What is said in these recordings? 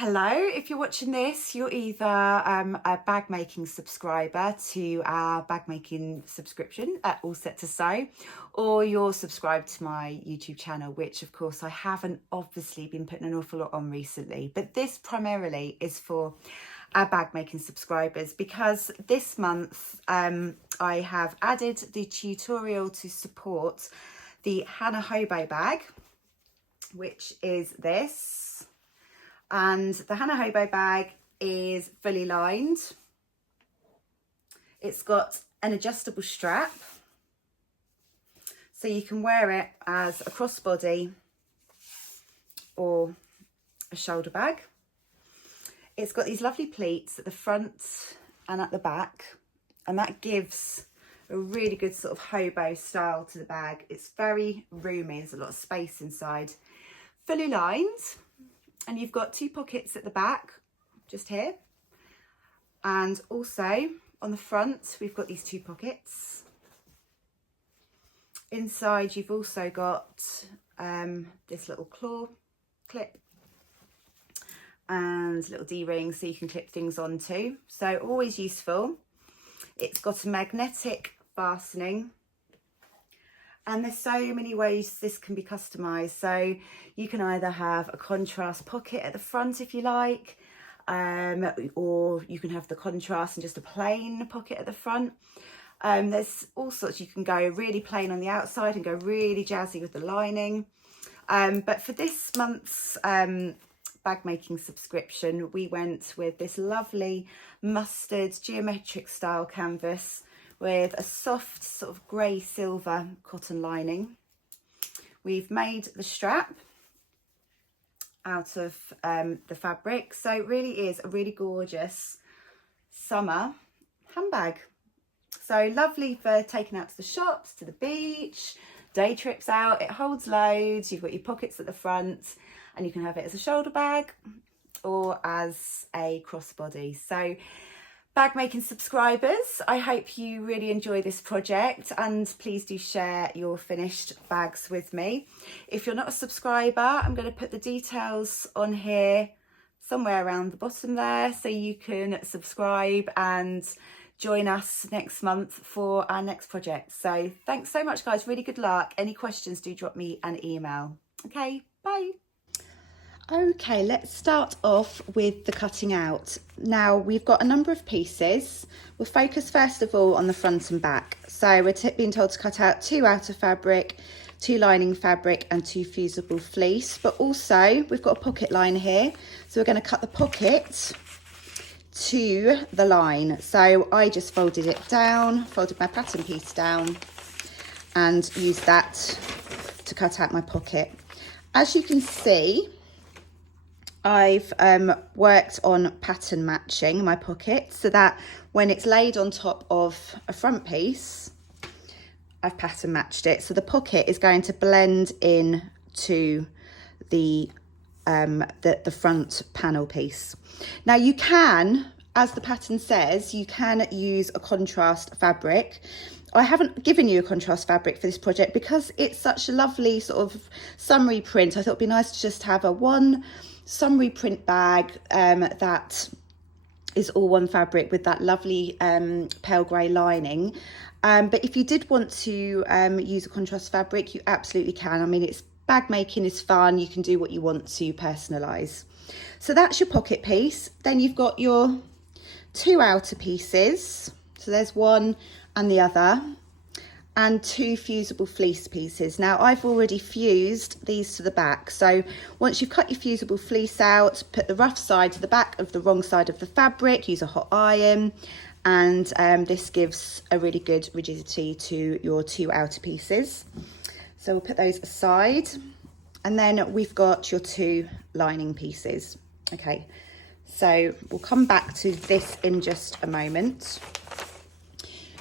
Hello, if you're watching this, you're either a bag making subscriber to our bag making subscription at All Set to Sew, or you're subscribed to my YouTube channel, which of course I haven't obviously been putting an awful lot on recently, but this primarily is for our bag making subscribers because this month I have added the tutorial to support the Hannah Hobo bag, which is this. And the Hannah Hobo bag is fully lined. It's got an adjustable strap, so you can wear it as a crossbody or a shoulder bag. It's got these lovely pleats at the front and at the back, and that gives a really good sort of hobo style to the bag. It's very roomy, there's a lot of space inside. Fully lined. And you've got two pockets at the back, just here. And also on the front, we've got these two pockets. Inside, you've also got this little claw clip and little D-ring so you can clip things onto. So always useful. It's got a magnetic fastening. And there's so many ways this can be customised. So you can either have a contrast pocket at the front if you like, or you can have the contrast and just a plain pocket at the front. There's all sorts. You can go really plain on the outside and go really jazzy with the lining. But for this month's bag making subscription, we went with this lovely mustard geometric style canvas with a soft sort of grey silver cotton lining. We've made the strap out of the fabric, so it really is a really gorgeous summer handbag. So lovely for taking out to the shops, to the beach, day trips out. It holds loads. You've got your pockets at the front, and you can have it as a shoulder bag or as a crossbody. So bag making subscribers, I hope you really enjoy this project, and please do share your finished bags with me. If you're not a subscriber, I'm going to put the details on here somewhere around the bottom there so you can subscribe and join us next month for our next project. So thanks so much, guys. Really good luck. Any questions, do drop me an email. Okay, bye. Okay, let's start off with the cutting out. Now we've got a number of pieces. We'll focus first of all on the front and back. So we're being told to cut out 2 outer fabric, 2 lining fabric and 2 fusible fleece, but also we've got a pocket line here. So we're going to cut the pocket to the line. So I just folded it down, folded my pattern piece down and used that to cut out my pocket. As you can see, I've worked on pattern matching my pocket so that when it's laid on top of a front piece, I've pattern matched it. So the pocket is going to blend in to the front panel piece. Now you can, as the pattern says, you can use a contrast fabric. I haven't given you a contrast fabric for this project because it's such a lovely sort of summery print. I thought it'd be nice to just have one summery print bag that is all one fabric with that lovely pale grey lining. But if you did want to use a contrast fabric, you absolutely can. I mean, it's bag making is fun. You can do what you want to personalise. So that's your pocket piece. Then you've got your 2 outer pieces. So there's one and the other, and 2 fusible fleece pieces. Now I've already fused these to the back. So once you've cut your fusible fleece out, put the rough side to the back of the wrong side of the fabric, use a hot iron, and this gives a really good rigidity to your 2 outer pieces. So we'll put those aside, and then we've got your 2 lining pieces. Okay, so we'll come back to this in just a moment.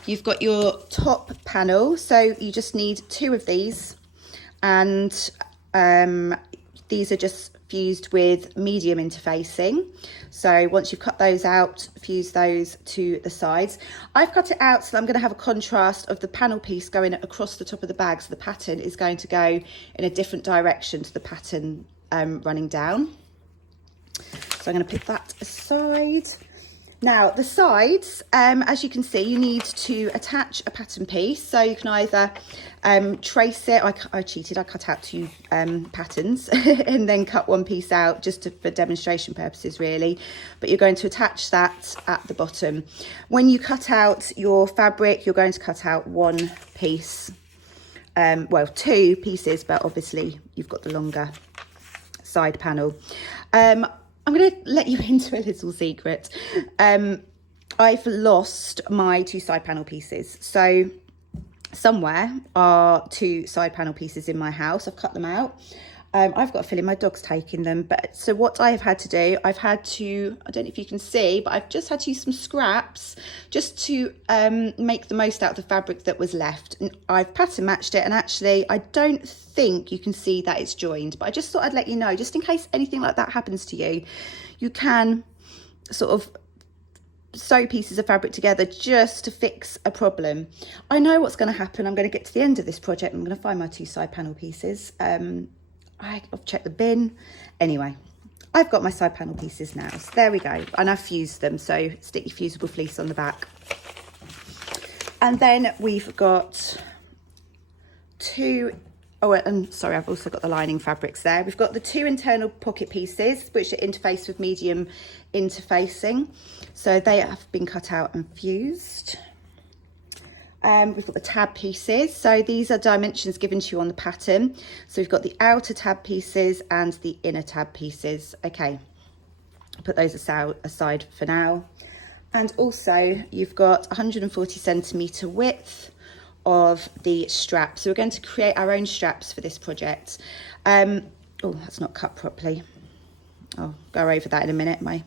You've got your top panel, so you just need 2 of these, and these are just fused with medium interfacing. So once you've cut those out, fuse those to the sides. I've cut it out so I'm going to have a contrast of the panel piece going across the top of the bag, so the pattern is going to go in a different direction to the pattern running down. So I'm going to put that aside. Now the sides, as you can see, you need to attach a pattern piece. So you can either trace it. I cheated, I cut out 2 patterns and then cut one piece out just for demonstration purposes really. But you're going to attach that at the bottom. When you cut out your fabric, you're going to cut out 1 piece, well 2 pieces, but obviously you've got the longer side panel. I'm going to let you into a little secret. I've lost my 2 side panel pieces. So somewhere are 2 side panel pieces in my house. I've cut them out. I've got a feeling my dog's taking them. But so what I've had to do, I've had to, I don't know if you can see, but I've just had to use some scraps just to make the most out of the fabric that was left. And I've pattern matched it, and actually I don't think you can see that it's joined, but I just thought I'd let you know, just in case anything like that happens to you. You can sort of sew pieces of fabric together just to fix a problem. I know what's going to happen. I'm going to get to the end of this project. I'm going to find my 2 side panel pieces. I've checked the bin. Anyway, I've got my side panel pieces now. So there we go. And I've fused them. So stick your fusible fleece on the back. And then we've got 2... Oh, and sorry, I've also got the lining fabrics there. We've got the 2 internal pocket pieces, which are interfaced with medium interfacing. So they have been cut out and fused. We've got the tab pieces. So these are dimensions given to you on the pattern. So we've got the outer tab pieces and the inner tab pieces. Okay, put those aside for now. And also you've got 140 centimetre width of the strap. So we're going to create our own straps for this project. Oh, that's not cut properly. I'll go over that in a minute. I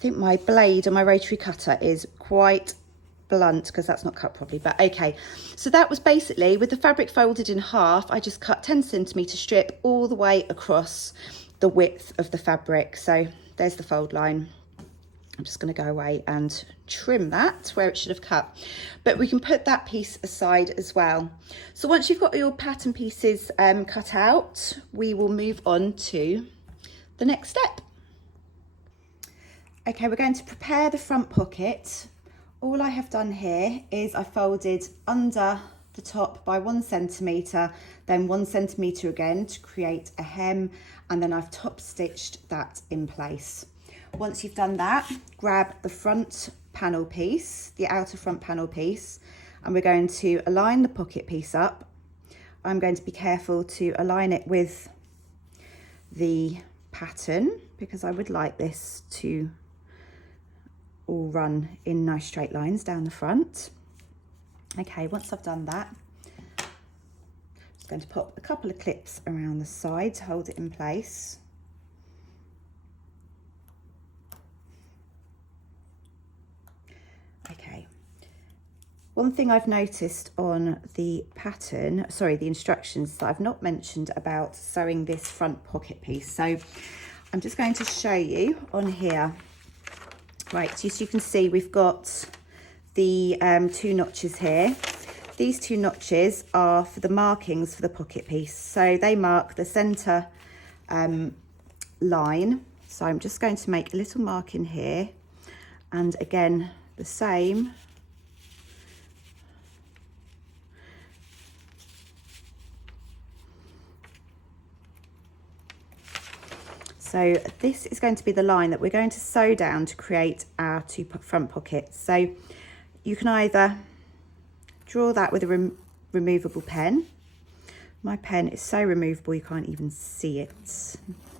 think my blade on my rotary cutter is quite blunt because that's not cut properly, but okay. So that was basically, with the fabric folded in half, I just cut 10 centimetre strip all the way across the width of the fabric. So there's the fold line. I'm just going to go away and trim that where it should have cut, but we can put that piece aside as well. So once you've got your pattern pieces cut out, we will move on to the next step. Okay, we're going to prepare the front pocket. All I have done here is I folded under the top by 1 centimetre, then 1 centimetre again to create a hem, and then I've top stitched that in place. Once you've done that, grab the front panel piece, the outer front panel piece, and we're going to align the pocket piece up. I'm going to be careful to align it with the pattern because I would like this to all run in nice straight lines down the front. Okay, once I've done that, I'm just going to pop a couple of clips around the side to hold it in place. Okay, one thing I've noticed on the pattern, sorry, the instructions that I've not mentioned about sewing this front pocket piece. So I'm just going to show you on here. Right, so you can see we've got the 2 notches here. These 2 notches are for the markings for the pocket piece. So they mark the centre line. So I'm just going to make a little mark in here. And again, the same. So this is going to be the line that we're going to sew down to create our 2 front pockets. So you can either draw that with a removable pen. My pen is so removable you can't even see it.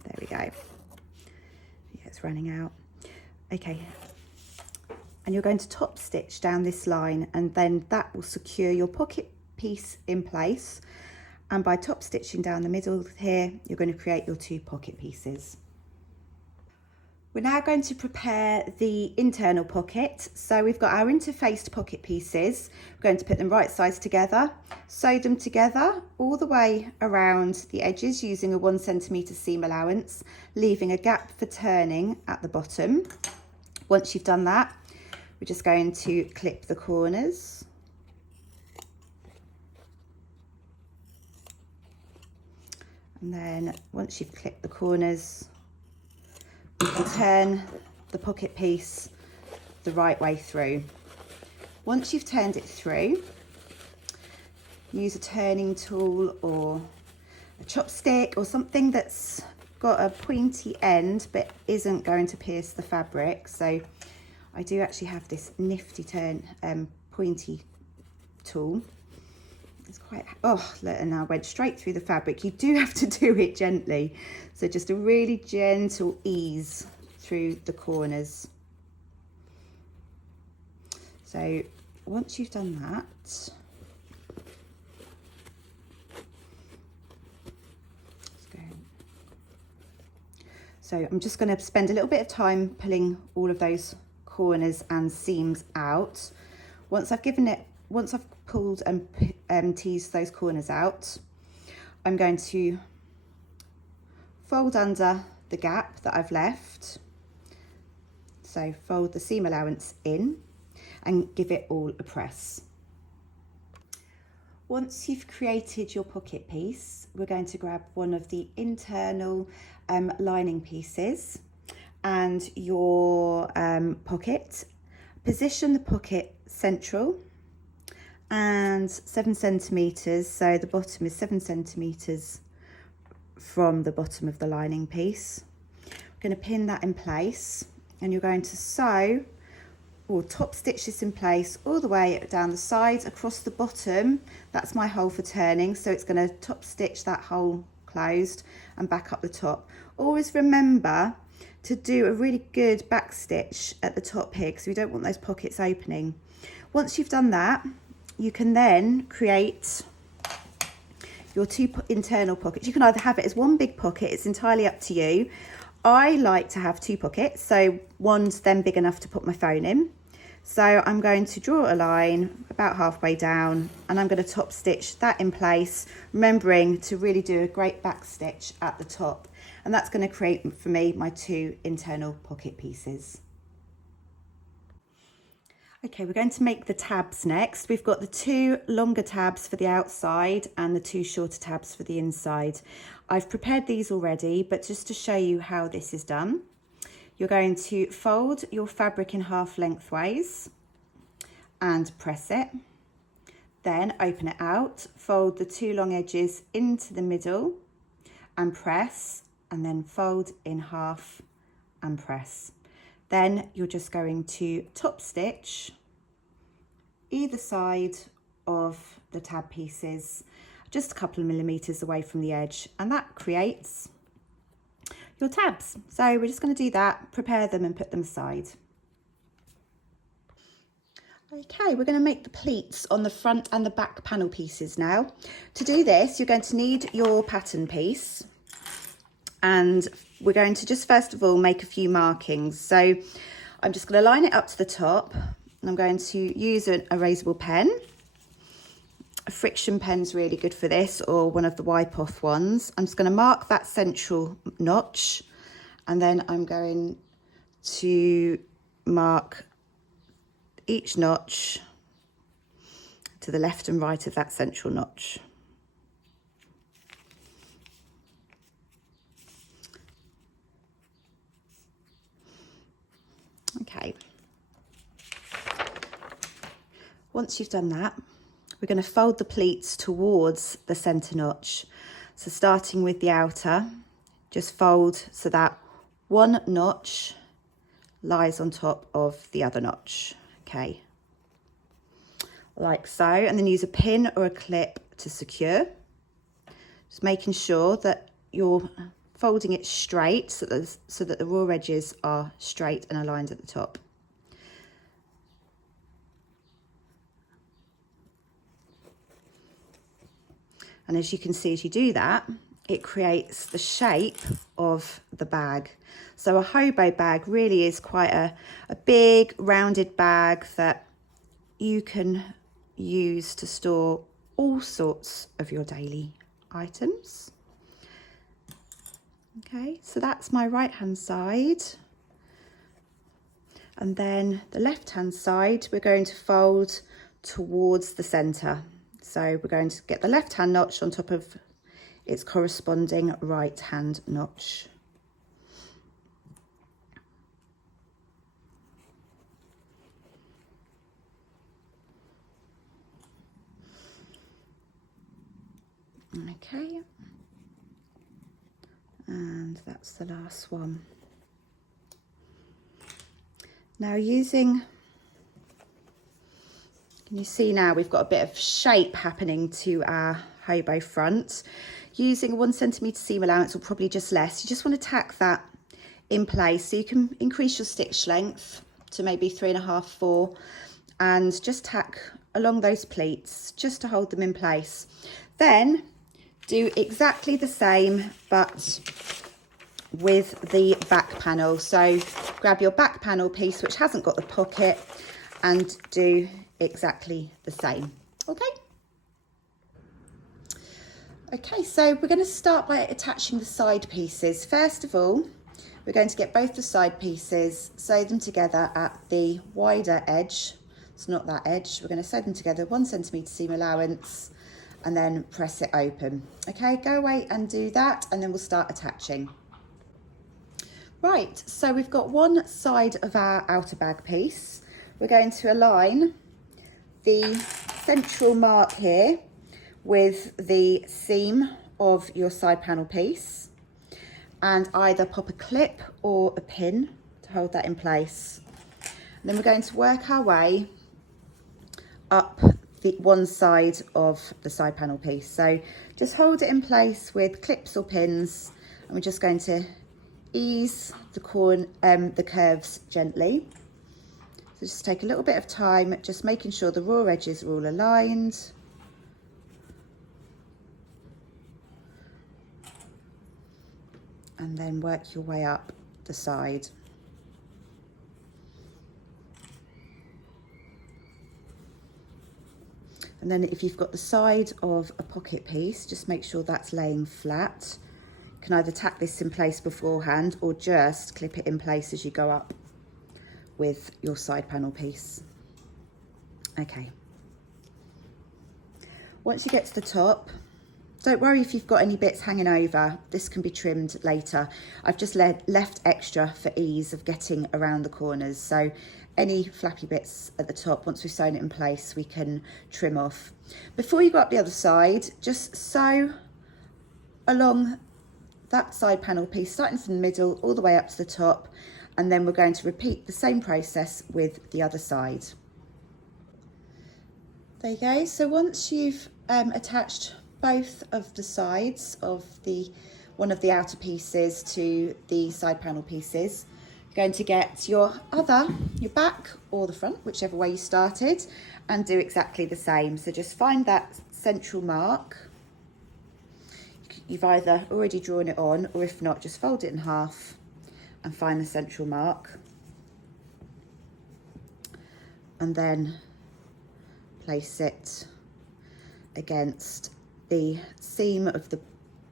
There we go. Yeah, it's running out. Okay. And you're going to top stitch down this line, and then that will secure your pocket piece in place. And by top stitching down the middle here, you're going to create your 2 pocket pieces. We're now going to prepare the internal pocket. So we've got our interfaced pocket pieces. We're going to put them right sides together, sew them together all the way around the edges using a 1 centimetre seam allowance, leaving a gap for turning at the bottom. Once you've done that, we're just going to clip the corners. And then once you've clipped the corners, we can turn the pocket piece the right way through. Once you've turned it through, use a turning tool or a chopstick or something that's got a pointy end but isn't going to pierce the fabric. So I do actually have this nifty pointy tool. It's quite, oh, and I went straight through the fabric. You do have to do it gently. So just a really gentle ease through the corners. So once you've done that, so I'm just going to spend a little bit of time pulling all of those corners and seams out. Once I've pulled and teased those corners out, I'm going to fold under the gap that I've left. So fold the seam allowance in and give it all a press. Once you've created your pocket piece, we're going to grab one of the internal lining pieces and your pocket. Position the pocket central and 7 centimetres, so the bottom is 7 centimetres from the bottom of the lining piece. We're going to pin that in place, and you're going to sew or top stitch this in place all the way down the sides across the bottom. That's my hole for turning, so it's going to top stitch that hole closed and back up the top. Always remember to do a really good back stitch at the top here because we don't want those pockets opening. Once you've done that, you can then create your 2 internal pockets. You can either have it as one big pocket, it's entirely up to you. I like to have 2 pockets, so one's then big enough to put my phone in. So I'm going to draw a line about halfway down and I'm going to top stitch that in place, remembering to really do a great back stitch at the top. And that's going to create for me my 2 internal pocket pieces. Okay, we're going to make the tabs next. We've got the 2 longer tabs for the outside and the 2 shorter tabs for the inside. I've prepared these already, but just to show you how this is done, you're going to fold your fabric in half lengthways and press it. Then open it out, fold the 2 long edges into the middle and press, and then fold in half and press. Then you're just going to top stitch either side of the tab pieces, just a couple of millimeters away from the edge, and that creates your tabs. So we're just going to do that, prepare them and put them aside. Okay, we're going to make the pleats on the front and the back panel pieces now. To do this, you're going to need your pattern piece, and we're going to just first of all make a few markings. So I'm just going to line it up to the top, and I'm going to use an erasable pen. A friction pen's really good for this, or one of the wipe off ones. I'm just going to mark that central notch, and then I'm going to mark each notch to the left and right of that central notch. Okay. Once you've done that, we're going to fold the pleats towards the centre notch. So starting with the outer, just fold so that one notch lies on top of the other notch. Okay, like so, and then use a pin or a clip to secure. Just making sure that you're folding it straight so that the raw edges are straight and aligned at the top. And as you can see, as you do that, it creates the shape of the bag. So a hobo bag really is quite a big rounded bag that you can use to store all sorts of your daily items. Okay, so that's my right hand side. And then the left hand side, we're going to fold towards the centre. So we're going to get the left hand notch on top of its corresponding right hand notch. That's the last one. Now using, can you see now we've got a bit of shape happening to our hobo front. Using a 1 centimetre seam allowance, or probably just less, you just want to tack that in place so you can increase your stitch length to maybe 3.5, 4, and just tack along those pleats just to hold them in place. Then do exactly the same but with the back panel. So grab your back panel piece which hasn't got the pocket and do exactly the same. Okay, so we're going to start by attaching the side pieces. First of all, we're going to get both the side pieces, sew them together at the wider edge. It's not that edge. We're going to sew them together, 1 centimetre seam allowance, and then press it open. Okay, go away and do that, and then we'll start attaching. Right, so we've got one side of our outer bag piece. We're going to align the central mark here with the seam of your side panel piece, and either pop a clip or a pin to hold that in place. And then we're going to work our way up the one side of the side panel piece. So just hold it in place with clips or pins, and we're just going to ease the curves gently. So just take a little bit of time, just making sure the raw edges are all aligned. And then work your way up the side. And then if you've got the side of a pocket piece, just make sure that's laying flat. You can either tack this in place beforehand or just clip it in place as you go up with your side panel piece. Okay. Once you get to the top, don't worry if you've got any bits hanging over, this can be trimmed later. I've just left extra for ease of getting around the corners. So any flappy bits at the top, once we've sewn it in place, we can trim off. Before you go up the other side, just sew along that side panel piece, starting from the middle all the way up to the top, and then we're going to repeat the same process with the other side. There you go. So once you've attached both of the sides of one of the outer pieces to the side panel pieces, you're going to get your back or the front, whichever way you started, and do exactly the same. So just find that central mark. You've either already drawn it on, or if not, just fold it in half and find the central mark, and then place it against the seam of the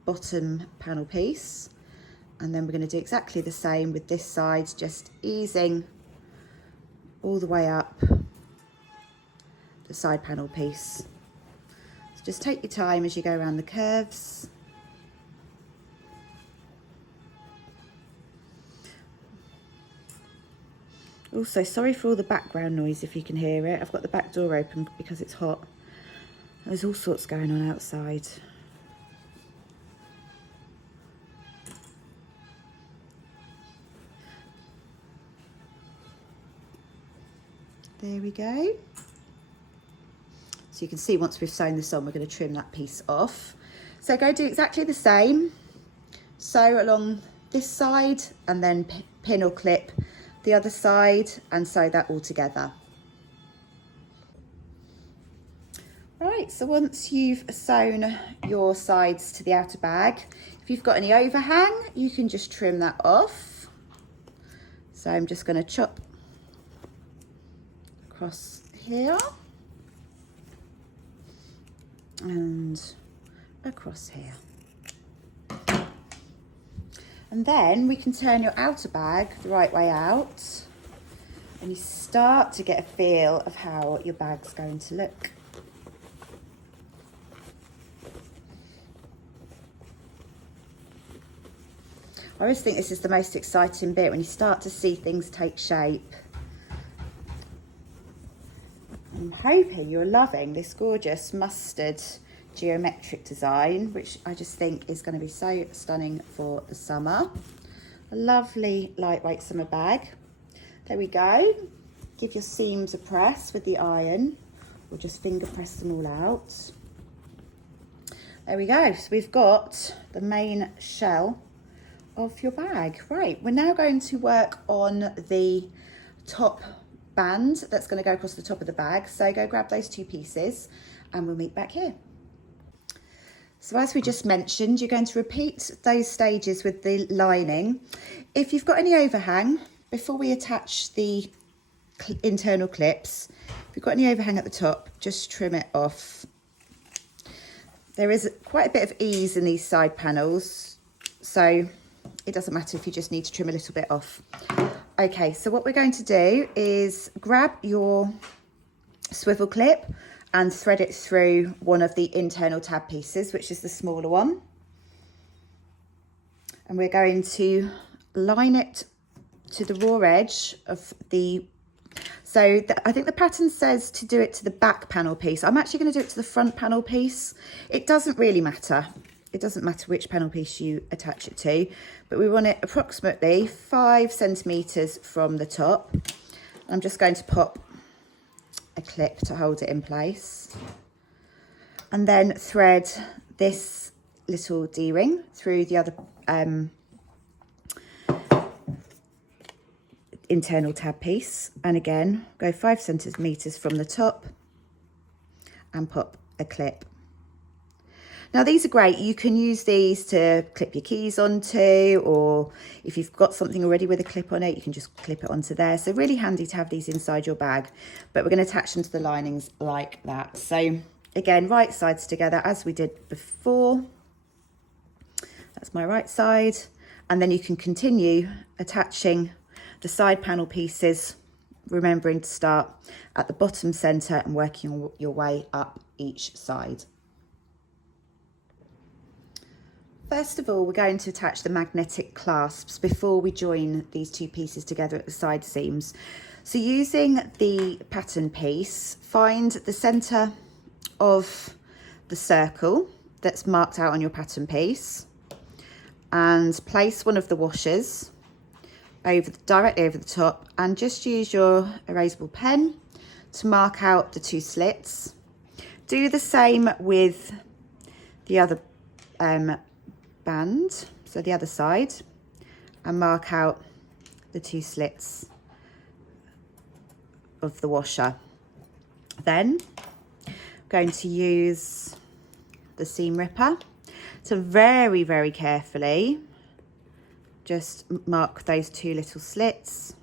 bottom panel piece. And then we're going to do exactly the same with this side, just easing all the way up the side panel piece. So just take your time as you go around the curves. Also, sorry for all the background noise if you can hear it. I've got the back door open because it's hot. There's all sorts going on outside. There we go. So you can see once we've sewn this on, we're going to trim that piece off. So go do exactly the same. Sew along this side and then pin or clip the other side and sew that all together. Right, so once you've sewn your sides to the outer bag, if you've got any overhang, you can just trim that off. So I'm just going to chop across here and across here. And then we can turn your outer bag the right way out, and you start to get a feel of how your bag's going to look. I always think this is the most exciting bit, when you start to see things take shape. I'm hoping you're loving this gorgeous mustard geometric design, which I just think is going to be so stunning for the summer. a lovely lightweight summer bag. There we go. Give your seams a press with the iron, or just finger press them all out. There we go. So we've got the main shell of your bag. Right, we're now going to work on the top band that's going to go across the top of the bag. So go grab those 2 pieces and we'll meet back here. So as we just mentioned, you're going to repeat those stages with the lining. If you've got any overhang, before we attach the internal clips, if you've got any overhang at the top, just trim it off. There is quite a bit of ease in these side panels, so it doesn't matter if you just need to trim a little bit off. Okay, so what we're going to do is grab your swivel clip and thread it through one of the internal tab pieces, which is the smaller one. And we're going to line it to the raw edge of the, I think the pattern says to do it to the back panel piece. I'm actually going to do it to the front panel piece. It doesn't really matter. It doesn't matter which panel piece you attach it to, but we want it approximately 5 centimetres from the top. I'm just going to pop a clip to hold it in place, and then thread this little D-ring through the other internal tab piece, and again go 5 centimetres from the top and pop a clip. Now these are great, you can use these to clip your keys onto, or if you've got something already with a clip on it, you can just clip it onto there. So really handy to have these inside your bag, but we're going to attach them to the linings like that. So again, right sides together as we did before. That's my right side, and then you can continue attaching the side panel pieces, remembering to start at the bottom centre and working your way up each side. First of all, we're going to attach the magnetic clasps before we join these 2 pieces together at the side seams. So using the pattern piece, find the centre of the circle that's marked out on your pattern piece and place one of the washers directly over the top, and just use your erasable pen to mark out the 2 slits. Do the same with the other band, so the other side, and mark out the 2 slits of the washer. Then I'm going to use the seam ripper to very, very carefully just mark those 2 little slits.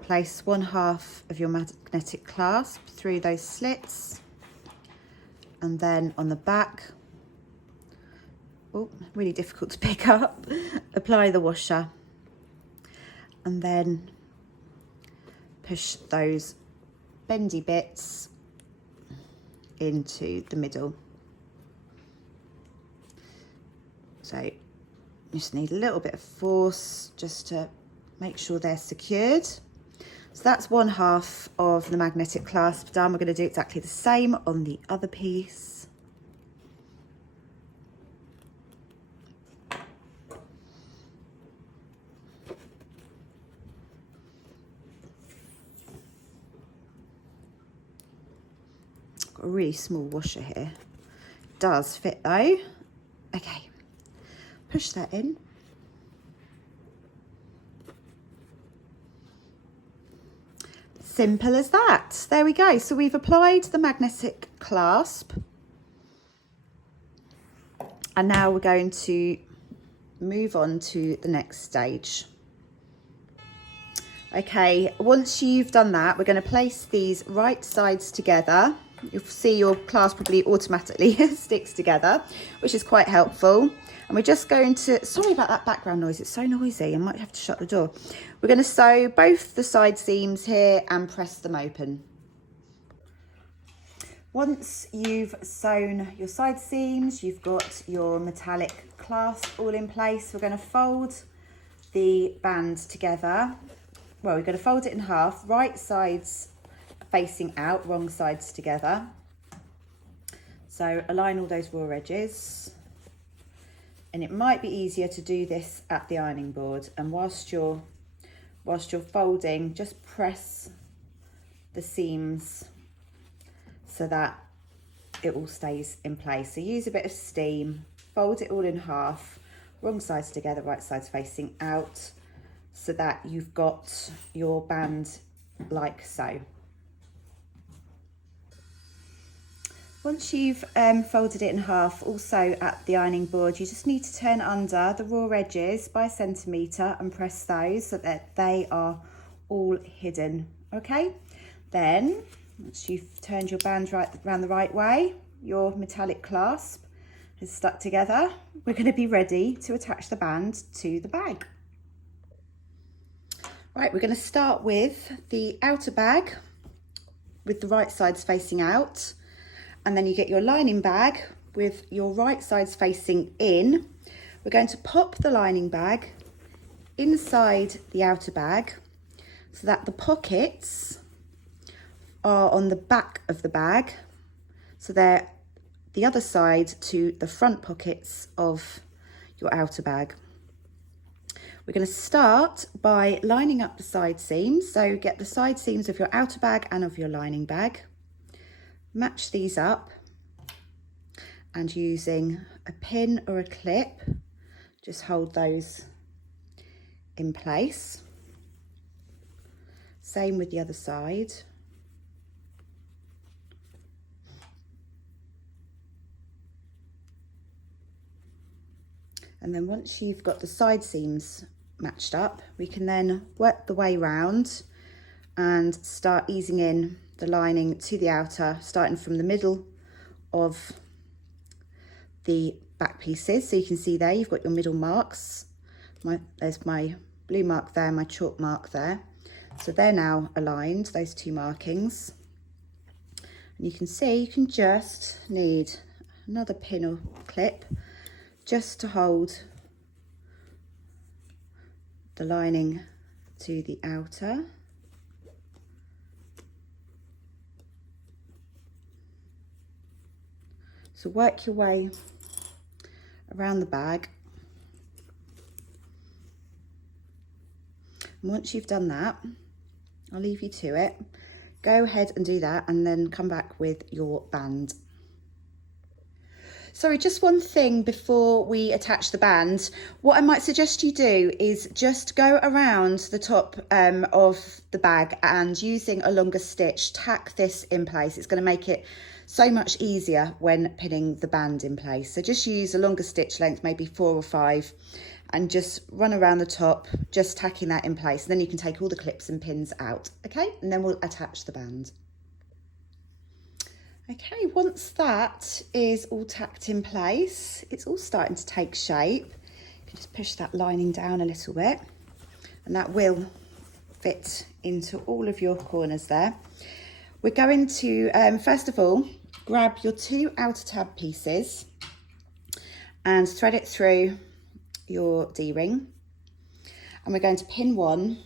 Place 1/2 of your magnetic clasp through those slits, and then on the back, oh, really difficult to pick up, apply the washer, and then push those bendy bits into the middle. So you just need a little bit of force just to make sure they're secured. So that's 1/2 of the magnetic clasp done. We're going to do exactly the same on the other piece. Got a really small washer here. Does fit though. Okay. Push that in. Simple as that. There we go. So we've applied the magnetic clasp, and now we're going to move on to the next stage. Okay, once you've done that, we're going to place these right sides together. You'll see your clasp probably automatically sticks together, which is quite helpful. And we're just going to, sorry about that background noise, it's so noisy, I might have to shut the door. We're going to sew both the side seams here and press them open. Once you've sewn your side seams, you've got your metallic clasp all in place, we're going to fold the band together. Well, we're going to fold it in half, right sides facing out, wrong sides together. So align all those raw edges. And it might be easier to do this at the ironing board, and whilst you're folding, just press the seams so that it all stays in place. So use a bit of steam, fold it all in half, wrong sides together, right sides facing out, so that you've got your band like so. Once you've folded it in half, also at the ironing board, you just need to turn under the raw edges by a centimetre and press those so that they are all hidden, okay? Then, once you've turned your band around the right way, your metallic clasp is stuck together, we're going to be ready to attach the band to the bag. Right, we're going to start with the outer bag with the right sides facing out. And then you get your lining bag with your right sides facing in. We're going to pop the lining bag inside the outer bag so that the pockets are on the back of the bag. So they're the other side to the front pockets of your outer bag. We're going to start by lining up the side seams. So get the side seams of your outer bag and of your lining bag. Match these up, and using a pin or a clip, just hold those in place. Same with the other side. And then once you've got the side seams matched up, we can then work the way round and start easing in the lining to the outer, starting from the middle of the back pieces. So you can see there, you've got your middle marks. There's my blue mark there, my chalk mark there. So they're now aligned, those two markings. And you can see, you can just need another pin or clip just to hold the lining to the outer. So work your way around the bag. And once you've done that, I'll leave you to it. Go ahead and do that and then come back with your band. Sorry, just one thing before we attach the band. What I might suggest you do is just go around the top of the bag and using a longer stitch, tack this in place. It's going to make it so much easier when pinning the band in place. So just use a longer stitch length, maybe 4 or 5, and just run around the top, just tacking that in place. And then you can take all the clips and pins out, okay? And then we'll attach the band. Okay, once that is all tacked in place, it's all starting to take shape. You can just push that lining down a little bit, and that will fit into all of your corners there. We're going to, first of all, grab your 2 outer tab pieces and thread it through your D-ring. And we're going to pin one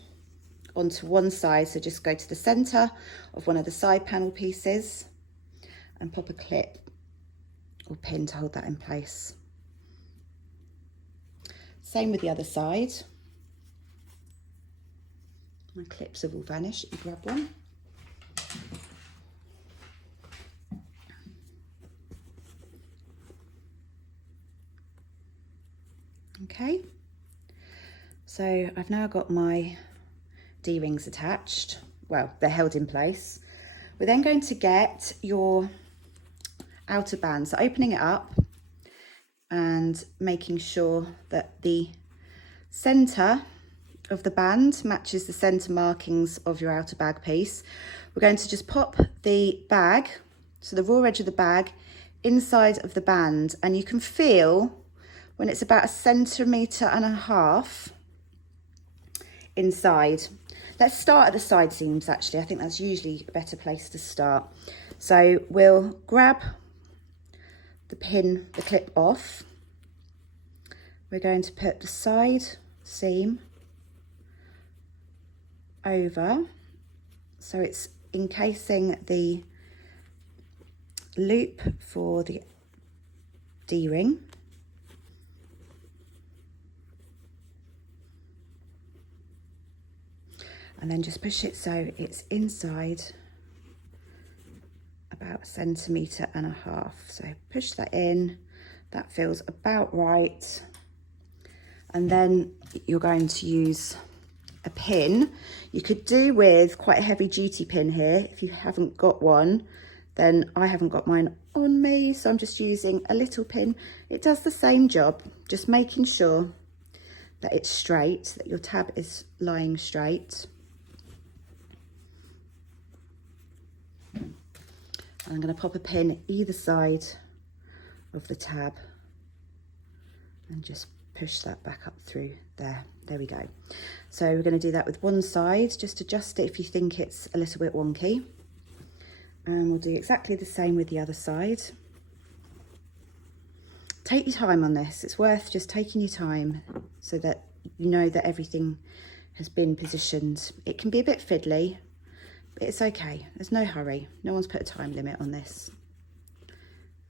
onto one side. So just go to the center of one of the side panel pieces and pop a clip or pin to hold that in place. Same with the other side. My clips have all vanished. You grab one. Okay, so I've now got my D-rings attached. Well, they're held in place. We're then going to get your outer band. So opening it up and making sure that the center of the band matches the center markings of your outer bag piece. We're going to just pop the bag, so the raw edge of the bag, inside of the band, and you can feel when it's about 1.5 centimeters inside. Let's start at the side seams actually. I think that's usually a better place to start. So we'll grab the pin, the clip off. We're going to put the side seam over, so it's encasing the loop for the D-ring. and then just push it so it's inside about 1.5 centimetres. So push that in, that feels about right. And then you're going to use a pin. You could do with quite a heavy duty pin here. If you haven't got one, then I haven't got mine on me, so I'm just using a little pin. It does the same job, just making sure that it's straight, that your tab is lying straight. I'm going to pop a pin either side of the tab and just push that back up through there. There we go. So we're going to do that with one side. Just adjust it if you think it's a little bit wonky. And we'll do exactly the same with the other side. Take your time on this. It's worth just taking your time so that you know that everything has been positioned. It can be a bit fiddly, but it's okay. There's no hurry. No one's put a time limit on this.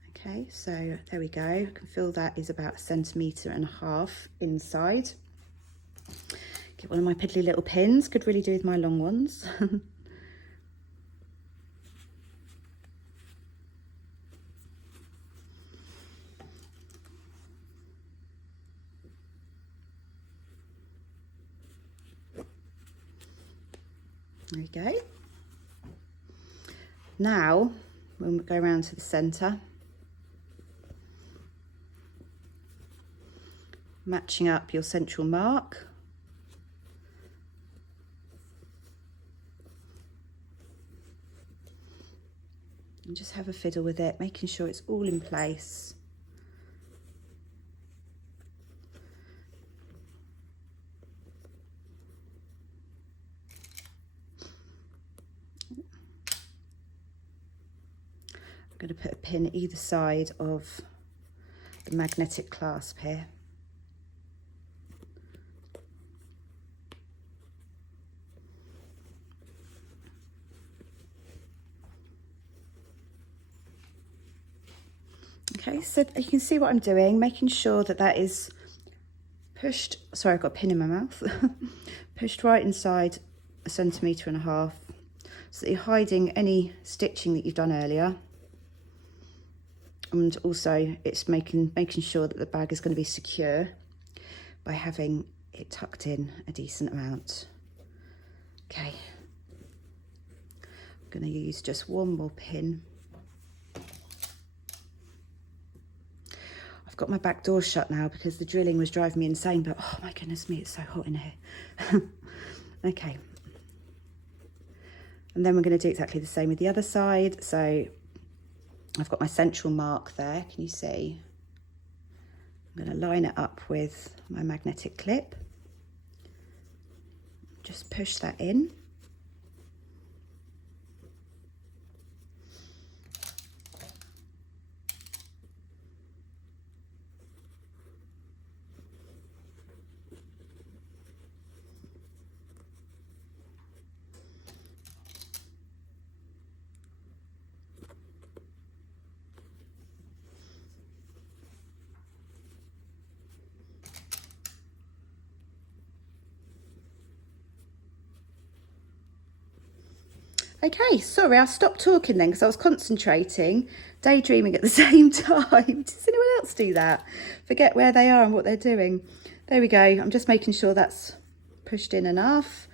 Okay, so there we go. I can feel that is about 1.5 centimetres inside. Get one of my piddly little pins. Could really do with my long ones. There we go. Now, when we go around to the centre, matching up your central mark. And just have a fiddle with it, making sure it's all in place. I'm going to put a pin either side of the magnetic clasp here. Okay, so you can see what I'm doing, making sure that that is pushed, sorry, I've got a pin in my mouth, pushed right inside 1.5 centimetres, so that you're hiding any stitching that you've done earlier. And also it's making sure that the bag is going to be secure by having it tucked in a decent amount. Okay, I'm going to use just one more pin. I've got my back door shut now because the drilling was driving me insane, but oh my goodness me, it's so hot in here. Okay, and then we're going to do exactly the same with the other side. So I've got my central mark there, can you see? I'm going to line it up with my magnetic clip. Just push that in. Okay, sorry, I stopped talking then because I was concentrating, daydreaming at the same time. Does anyone else do that? Forget where they are and what they're doing. There we go. I'm just making sure that's pushed in enough.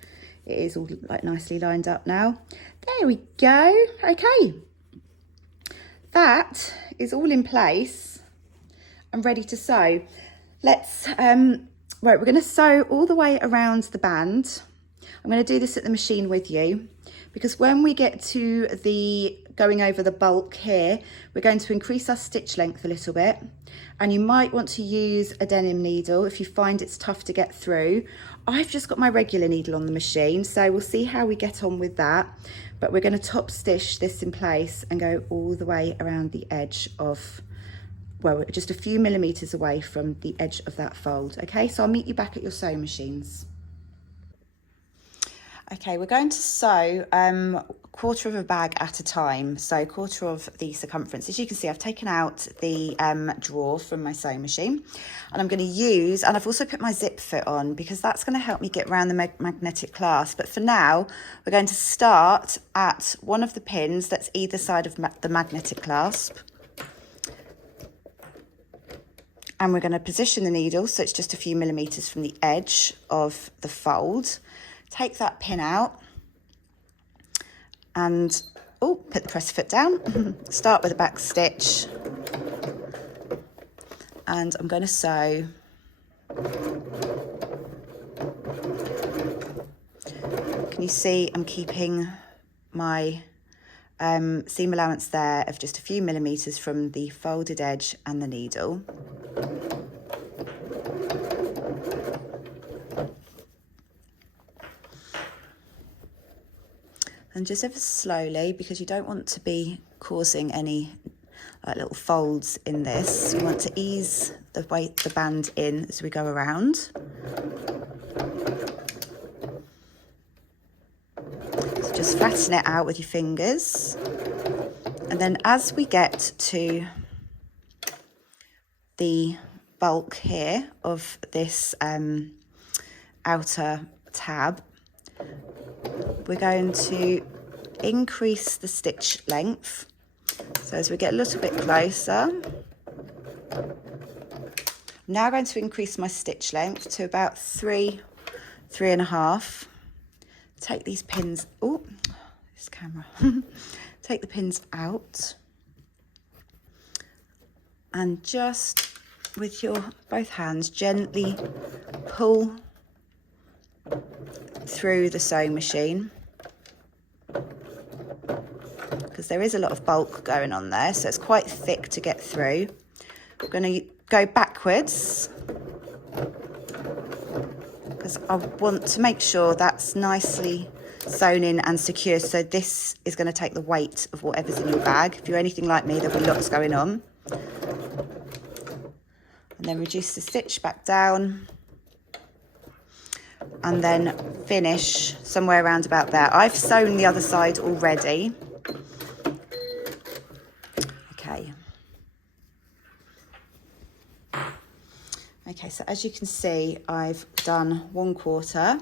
It is all like nicely lined up now. There we go. Okay, that is all in place and ready to sew. Let's, right, we're going to sew all the way around the band. I'm going to do this at the machine with you, because when we get to the going over the bulk here, we're going to increase our stitch length a little bit, and you might want to use a denim needle if you find it's tough to get through. I've just got my regular needle on the machine, so we'll see how we get on with that, but we're going to top stitch this in place and go all the way around the edge of, well, we're just a few millimeters away from the edge of that fold. Okay, so I'll meet you back at your sewing machines. Okay, we're going to sew quarter of a bag at a time, so quarter of the circumference. As you can see, I've taken out the drawer from my sewing machine, and I'm going to use, and I've also put my zip foot on because that's going to help me get around the magnetic clasp. But for now, we're going to start at one of the pins that's either side of the magnetic clasp. And we're going to position the needle so it's just a few millimeters from the edge of the fold. Take that pin out and put the press foot down. Start with a back stitch, and I'm going to sew can you see I'm keeping my seam allowance there of just a few millimeters from the folded edge and the needle. And just ever slowly, because you don't want to be causing any little folds in this. You want to ease the band in as we go around. So just flatten it out with your fingers. And then as we get to the bulk here of this outer tab, we're going to increase the stitch length. So as we get a little bit closer, I'm now going to increase my stitch length to about 3.5. Take these pins, this camera, take the pins out, and just with your both hands gently pull through the sewing machine, because there is a lot of bulk going on there, so it's quite thick to get through. I'm going to go backwards because I want to make sure that's nicely sewn in and secure, so this is going to take the weight of whatever's in your bag. If you're anything like me, there'll be lots going on. And then reduce the stitch back down, and then finish somewhere around about there. I've sewn the other side already. Okay, so as you can see, I've done 1/4.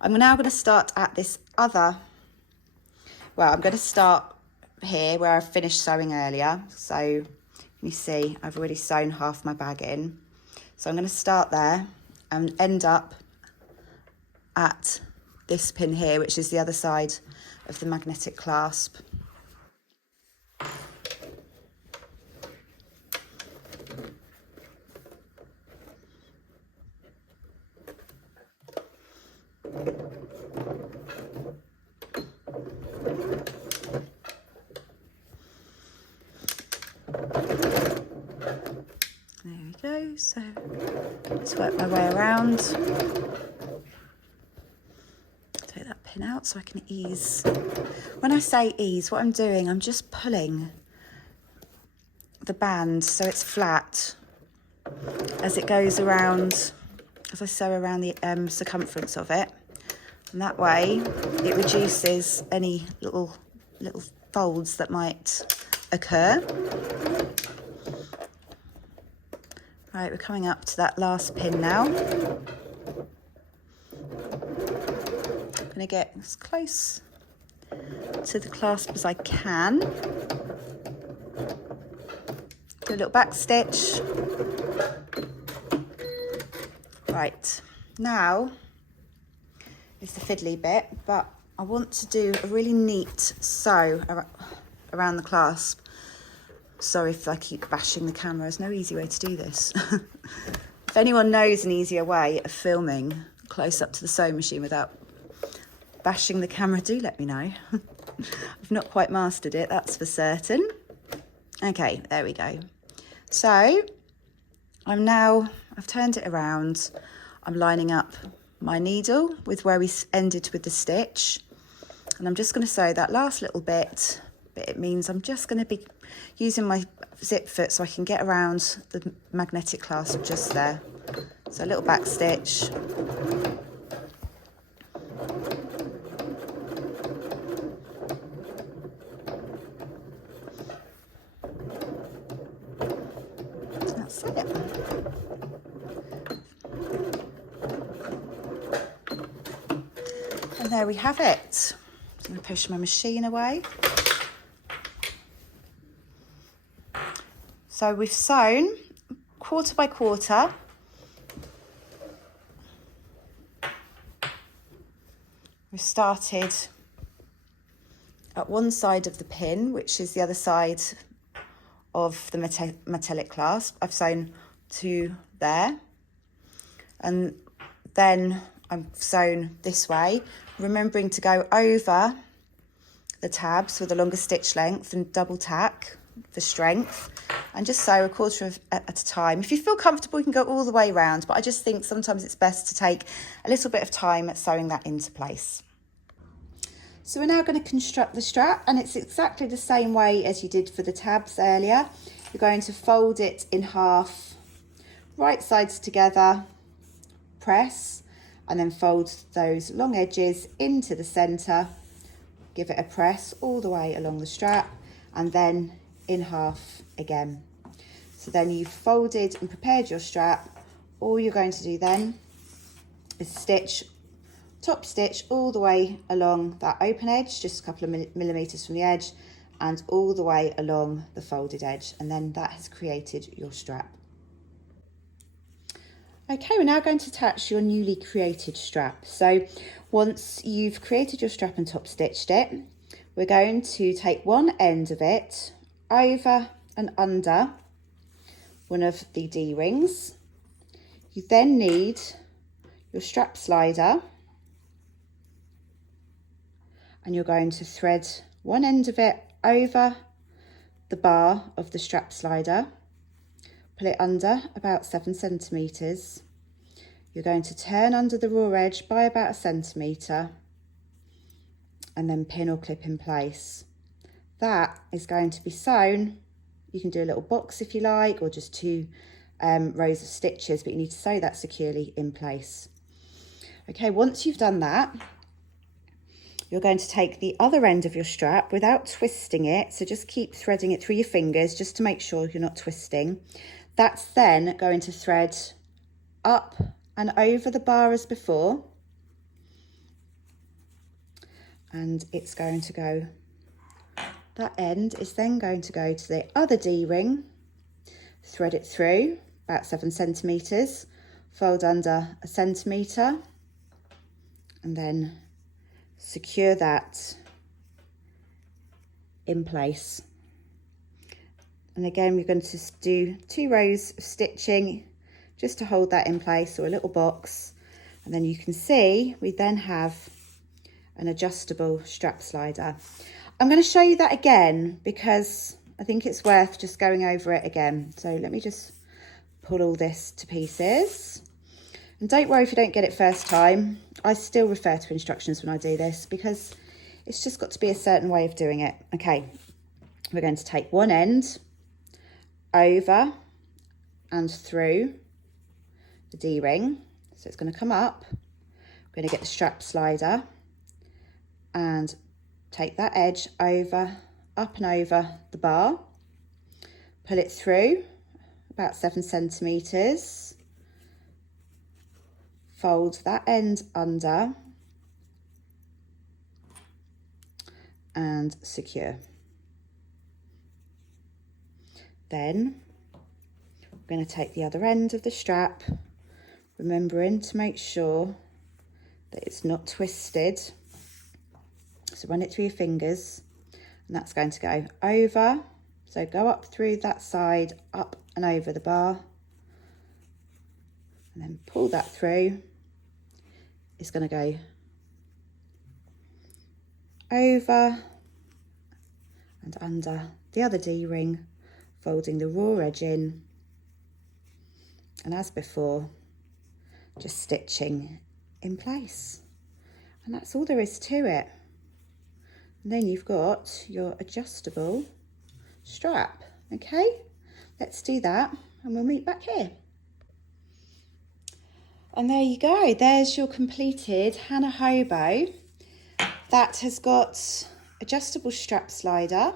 I'm now going to start at this other, I'm going to start here where I finished sewing earlier. So you see, I've already sewn half my bag in. So I'm going to start there and end up at this pin here, which is the other side of the magnetic clasp. There we go, so let's work my way around. Take that pin out so I can ease. When I say ease, what I'm doing, I'm just pulling the band so it's flat as it goes around, as I sew around the circumference of it. And that way it reduces any little folds that might occur. Right, we're coming up to that last pin now. I'm going to get as close to the clasp as I can. Do a little back stitch. Right, now is the fiddly bit, but I want to do a really neat sew around the clasp. Sorry if I keep bashing the camera, there's no easy way to do this. If anyone knows an easier way of filming close up to the sewing machine without bashing the camera, do let me know. I've not quite mastered it, that's for certain. Okay, there we go. So I've turned it around. I'm lining up my needle with where we ended with the stitch, and I'm just going to sew that last little bit, but it means I'm just going to be using my zip foot so I can get around the magnetic clasp just there. So a little back stitch, And there we have it. I'm going to push my machine away. So we've sewn quarter by quarter. We've started at one side of the pin, which is the other side of the metallic clasp. I've sewn to there, and then I've sewn this way, remembering to go over the tabs with a longer stitch length and double tack for strength, and just sew a quarter at a time. If you feel comfortable, you can go all the way around, but I just think sometimes it's best to take a little bit of time at sewing that into place. So we're now going to construct the strap, and it's exactly the same way as you did for the tabs earlier. You're going to fold it in half, right sides together, press, and then fold those long edges into the centre, give it a press all the way along the strap, and then in half again. So then you've folded and prepared your strap. All you're going to do then is stitch, top stitch all the way along that open edge, just a couple of millimetres from the edge, and all the way along the folded edge, and then that has created your strap. Okay, we're now going to attach your newly created strap. So once you've created your strap and top stitched it, we're going to take one end of it over and under one of the D-rings. You then need your strap slider, and you're going to thread one end of it over the bar of the strap slider, pull it under about 7 centimetres. You're going to turn under the raw edge by about 1 centimetre, and then pin or clip in place. That is going to be sewn. You can do a little box if you like, or just 2 rows of stitches, but you need to sew that securely in place. Okay, once you've done that, you're going to take the other end of your strap without twisting it, so just keep threading it through your fingers just to make sure you're not twisting. That's then going to thread up and over the bar as before, and it's going to go, that end is then going to go to the other D-ring, thread it through about 7 centimetres, fold under 1 centimetre, and then secure that in place. And again, we're going to do 2 rows of stitching just to hold that in place, or a little box. And then you can see we then have an adjustable strap slider. I'm going to show you that again because I think it's worth just going over it again. So let me just pull all this to pieces. And don't worry if you don't get it first time. I still refer to instructions when I do this because it's just got to be a certain way of doing it. Okay, we're going to take one end over and through the D-ring. So it's going to come up. We're going to get the strap slider and take that edge over, up and over the bar, pull it through about 7 centimetres, fold that end under and secure. Then we're going to take the other end of the strap, remembering to make sure that it's not twisted. So run it through your fingers, and that's going to go over. So go up through that side, up and over the bar, and then pull that through. It's going to go over and under the other D-ring, folding the raw edge in, and as before, just stitching in place. And that's all there is to it. And then you've got your adjustable strap. Okay, let's do that and we'll meet back here. And there you go, there's your completed Hannah Hobo. That has got adjustable strap slider,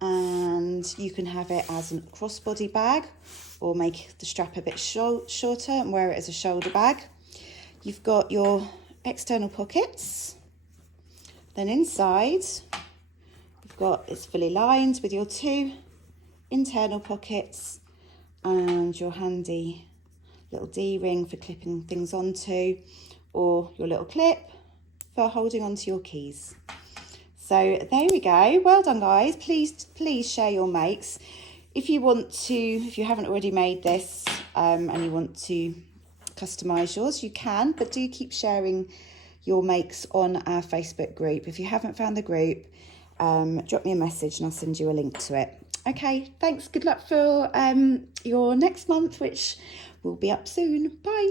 and you can have it as a crossbody bag or make the strap a bit shorter and wear it as a shoulder bag. you've got your external pockets. Then inside, you've got, it's fully lined with your 2 internal pockets and your handy little D-ring for clipping things onto, or your little clip for holding onto your keys. So there we go. Well done, guys. Please share your makes. If you want to, if you haven't already made this and you want to customise yours, you can, but do keep sharing your makes on our Facebook group. If you haven't found the group, drop me a message and I'll send you a link to it. Okay, thanks. Good luck for your next month, which will be up soon. Bye.